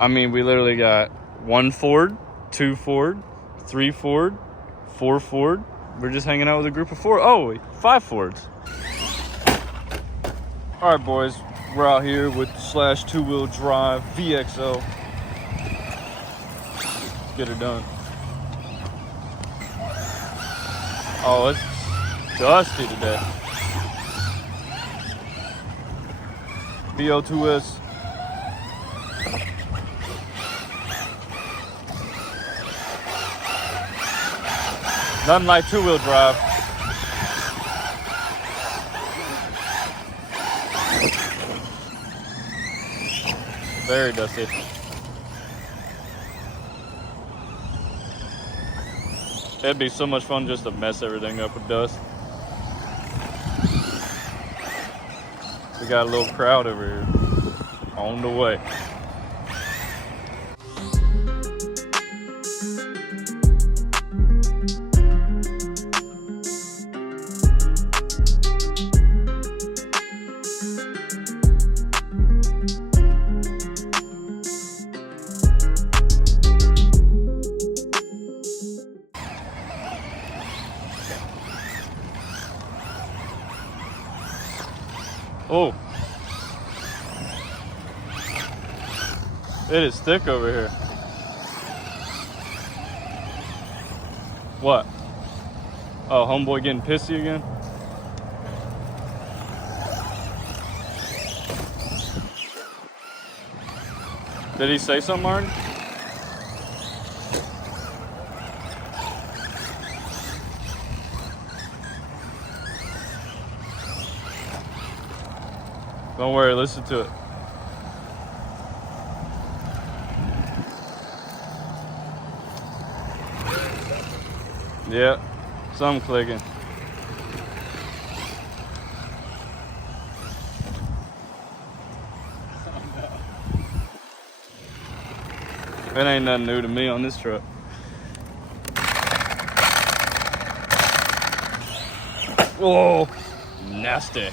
I mean, we literally got 1 Ford, 2 Ford, 3 Ford, 4 Ford. We're just hanging out with a group of 4. Oh, 5 Fords. All right, boys. We're out here with the Slash 2-wheel drive VXL. Let's get it done. Oh, it's dusty today. BL2s. Nothing like 2-wheel drive. Very dusty. It'd be so much fun just to mess everything up with dust. We got a little crowd over here on the way. Oh, it is thick over here. What? Oh, homeboy getting pissy again? Did he say something, Martin? Don't worry, listen to it. Yeah, something clicking. It ain't nothing new to me on this truck. Whoa, nasty.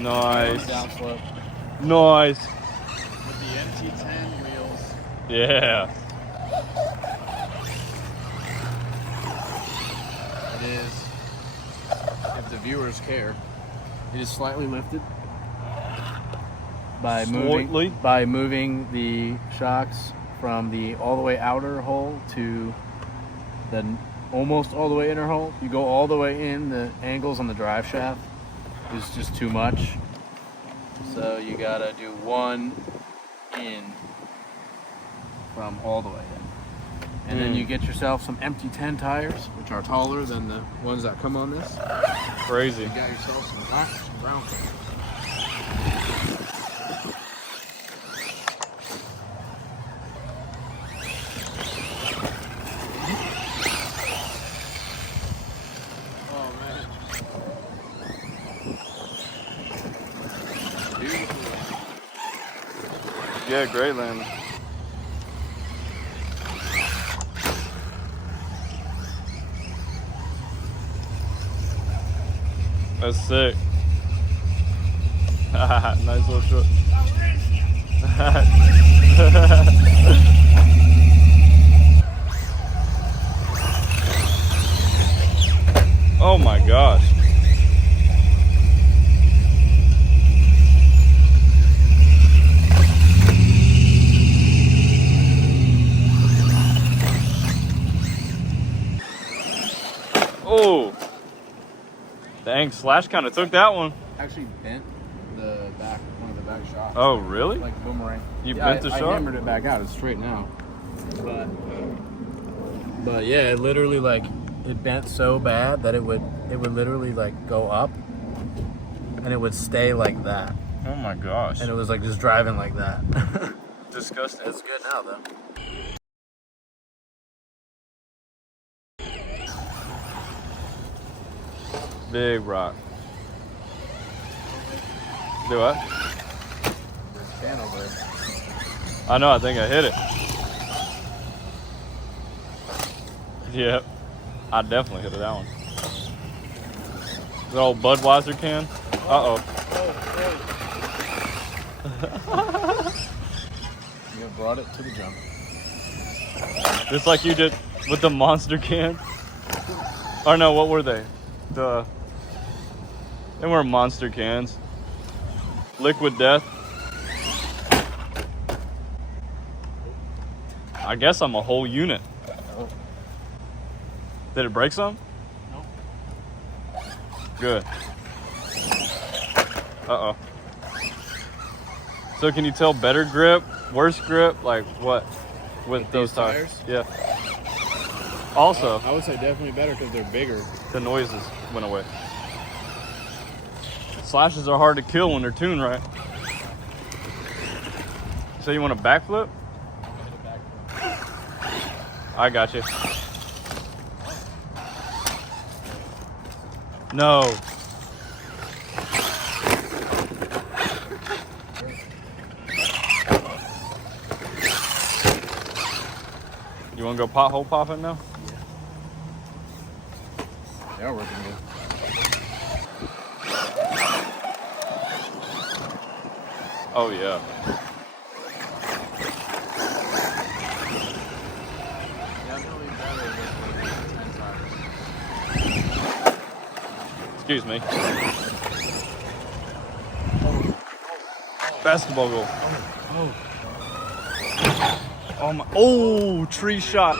Nice. Downslope. Nice. With the MT10 wheels. Yeah. It is, if the viewers care, it is slightly lifted by moving the shocks from the all the way outer hole to the almost all the way inner hole. You go all the way in, the angles on the drive shaft is just too much. So you gotta do one in from all the way in. And then you get yourself some MT10 tires, which are taller than the ones that come on this. Crazy. You got yourself some ground clearance. Yeah, great landing. That's sick. Nice little truck. Oh my gosh. Oh, dang, Slash kind of took that one. Actually bent the back, one of the back shocks. Oh, really? Like a boomerang. You bent the shock? I hammered it back out. It's straight now. But yeah, it literally like it bent so bad that it would literally like go up, and it would stay like that. Oh my gosh. And it was like just driving like that. Disgusting. It's good now though. Big rock. Do what? There's a fan over there. I know, I think I hit it. Yep. I definitely hit it that one. The old Budweiser can. Uh-oh. You brought it to the jump. Just like you did with the monster can. Or no, what were they? They weren't monster cans. Liquid death. I guess I'm a whole unit. Oh. Did it break some? Nope. Good. Uh-oh. So can you tell better grip, worse grip, like what? With those tires? Yeah. Also, I would say definitely better because they're bigger. the noises went away. Slashes are hard to kill when they're tuned right. So you want a backflip? I got you. No. You want to go pothole popping now? They are working good. Oh yeah. Excuse me. Basketball goal. Oh my! Oh, tree shot.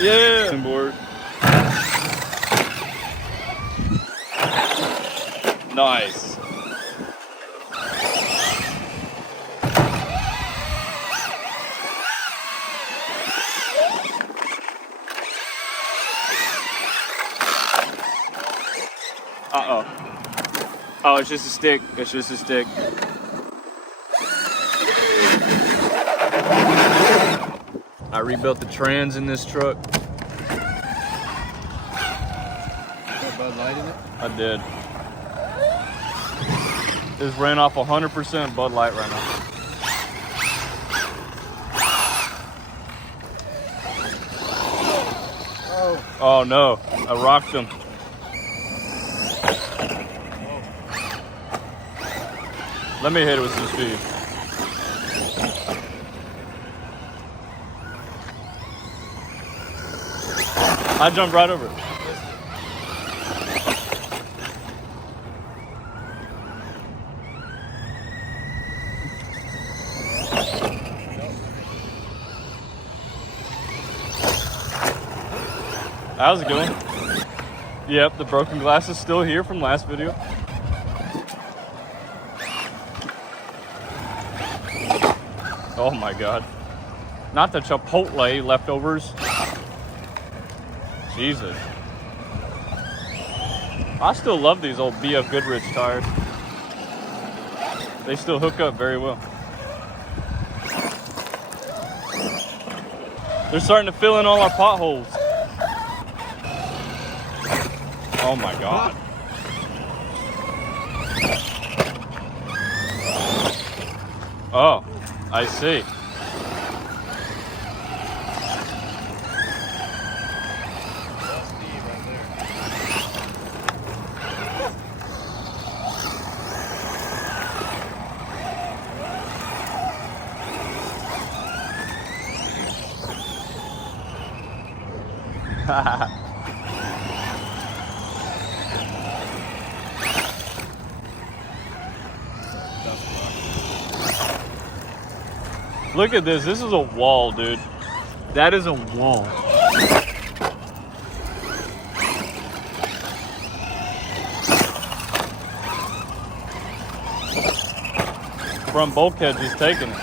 Yeah. Board. Nice. Uh-oh. Oh, it's just a stick. It's just a stick. I rebuilt the trans in this truck. Put Bud Light in it? I did. This ran off 100% Bud Light right now. Oh no, I rocked him. Let me hit it with some speed. I jumped right over it. How's it going? Yep, the broken glass is still here from last video. Oh my god. Not the Chipotle leftovers. Jesus. I still love these old BF Goodrich tires. They still hook up very well. They're starting to fill in all our potholes. Oh my god. Oh, I see. Look at this. This is a wall, dude. That is a wall. Front bulkhead just taking it.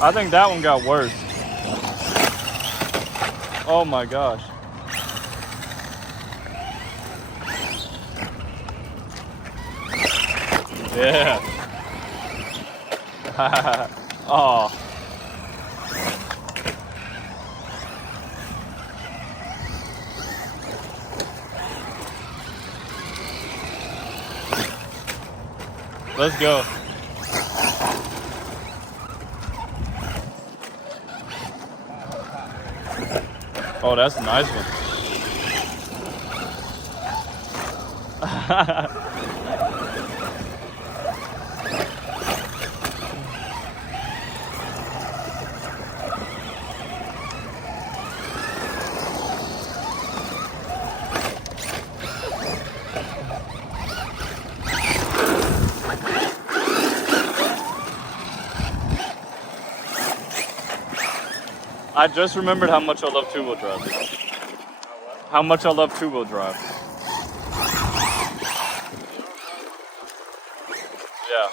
I think that one got worse. Oh my gosh. Yeah. Oh. Let's go. Oh, that's a nice one. I just remembered how much I love two-wheel drive. How much I love two-wheel drive. Yeah.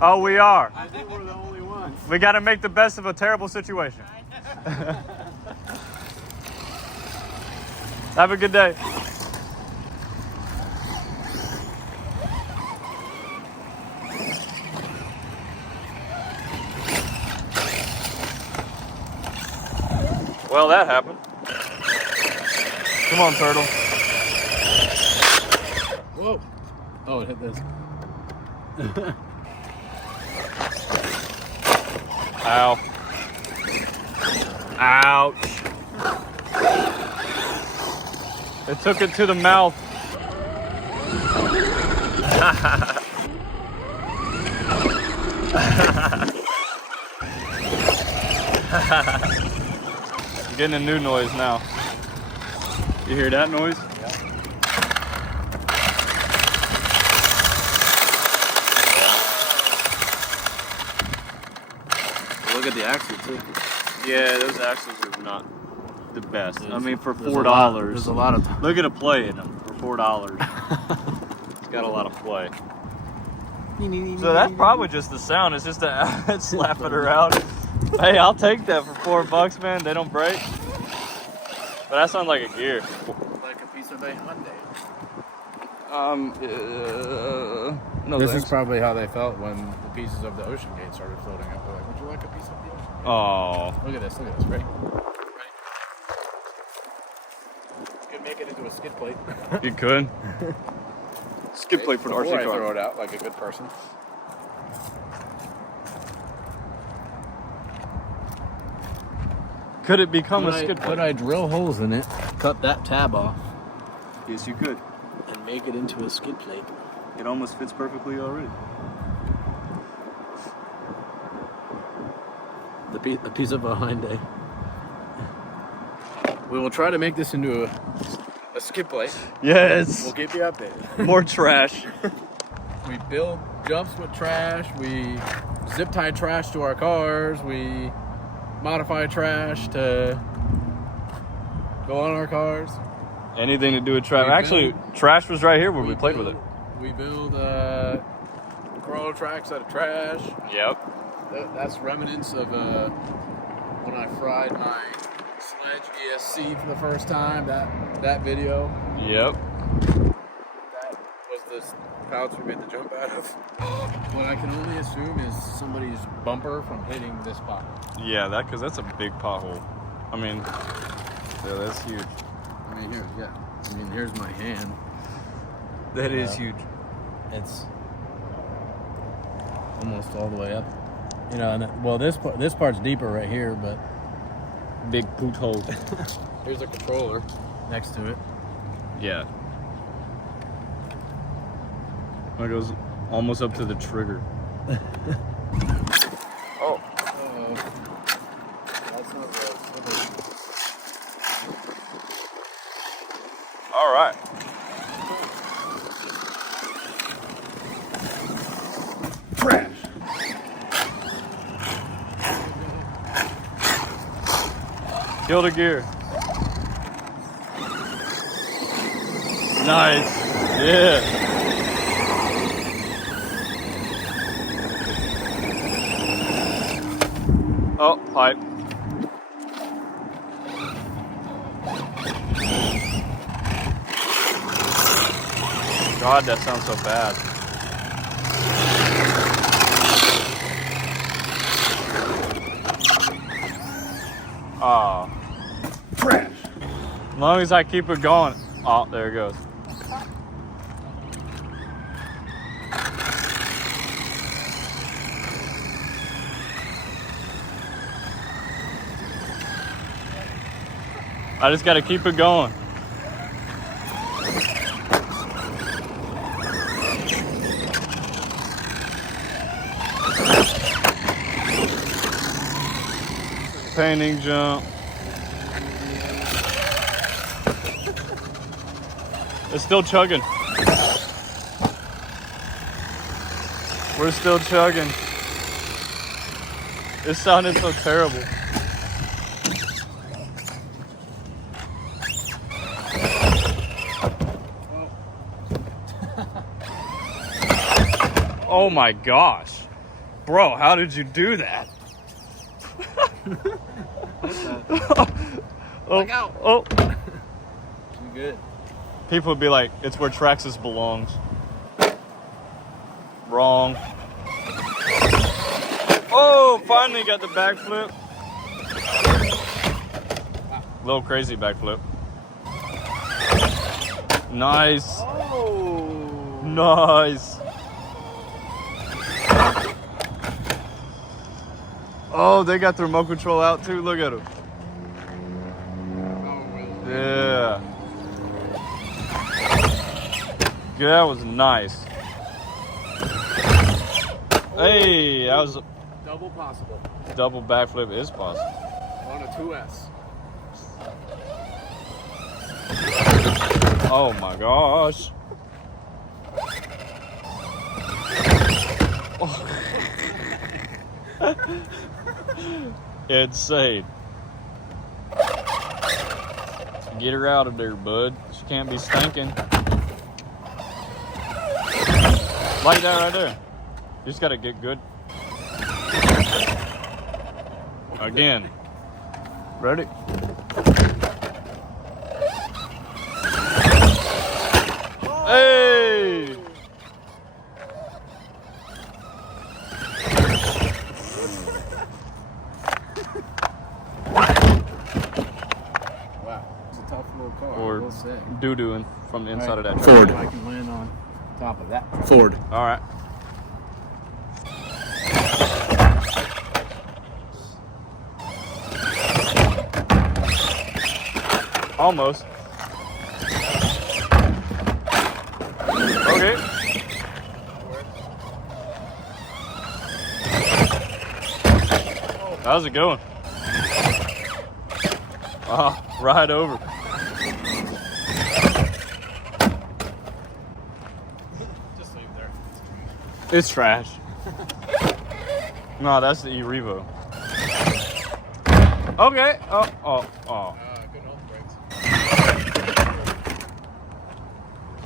Oh, we are. I think we're the only ones. We got to make the best of a terrible situation. Have a good day. Well, that happened. Come on, turtle. Whoa. Oh, it hit this. Ow. Ouch. It took it to the mouth. I'm getting a new noise now. You hear that noise? Yeah. Look at the axle too. Yeah, those axles are not the best. I mean, for There's $4. There's a lot of Look at a play in them for $4. It's got a lot of play. So that's probably just the sound. It's just the slapping around. Hey, I'll take that for $4, man. They don't break. But that sounds like a gear. like a piece of a Hyundai. No. This thanks. is probably how they felt when the pieces of the Ocean Gate started floating up. They're like, would you like a piece of the Ocean Gate? Oh. Look at this, ready? You could make it into a skid plate. You could. Skid plate for the RC Before I car. throw it out like a good person. Could it become a skid Could plate? I drill holes in it, cut that tab off, Yes, you could. and make it into a skid plate? It almost fits perfectly already. A piece of a Hyundai. We will try to make this into a skid plate. Yes. We'll keep you updated. More trash. We build jumps with trash. We zip tie trash to our cars. We modify trash to go on our cars. Anything to do with trash. Actually, trash was right here where we played with it. We build crawler tracks out of trash. Yep. That's remnants of when I fried my Sledge ESC for the first time. That video. Yep. That was the pouch we made the jump out of. What I can only assume is somebody's bumper from hitting this pot. Yeah, because that's a big pothole. I mean, yeah, that's huge. I mean, here's my hand. That is Yeah. huge. It's almost all the way up. You know, and this part's deeper right here, but Big poot hole. here's a controller next to it. Yeah. It goes almost up to the trigger. Oh. That's not right. All right. Trash. Killed a gear. Nice. Yeah. Oh, pipe. God, that sounds so bad. Ah. Trash. As long as I keep it going. Oh, there it goes. I just gotta keep it going. Painting jump. It's still chugging. We're still chugging. It sounded so terrible. Oh my gosh. Bro, how did you do that? Look out. Oh. You good? People would be like, it's where Traxxas belongs. Wrong. Oh, finally got the backflip. Little crazy backflip. Nice. Oh. Nice. Oh, they got the remote control out too. Look at them. Yeah. Yeah, that was nice. Hey, that was Double possible. double backflip is possible. On a 2S. Oh my gosh. Insane. Get her out of there, bud. She can't be stinking. Like that right there. You just gotta get good. Again. Ready? Hey! Wow, it's a tough little car. Or I will say. doo-dooing from the inside of that truck. Ford. I can land on top of that. Ford. All right. Almost. Okay. How's it going? Right over. Just leave there. It's trash. No, that's the E-Revo. Okay. Oh. Good on the brakes.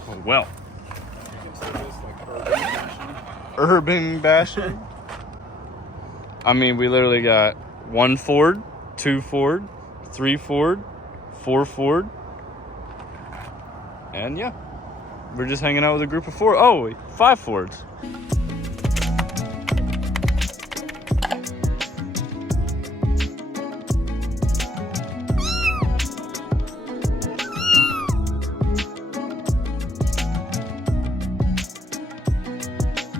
Oh, well. You can see this like urban fashion. Urban bashing. I mean, we literally got 1 Ford, 2 Ford, 3 Ford, 4 Ford. And yeah, we're just hanging out with a group of 4. Oh, 5 Fords.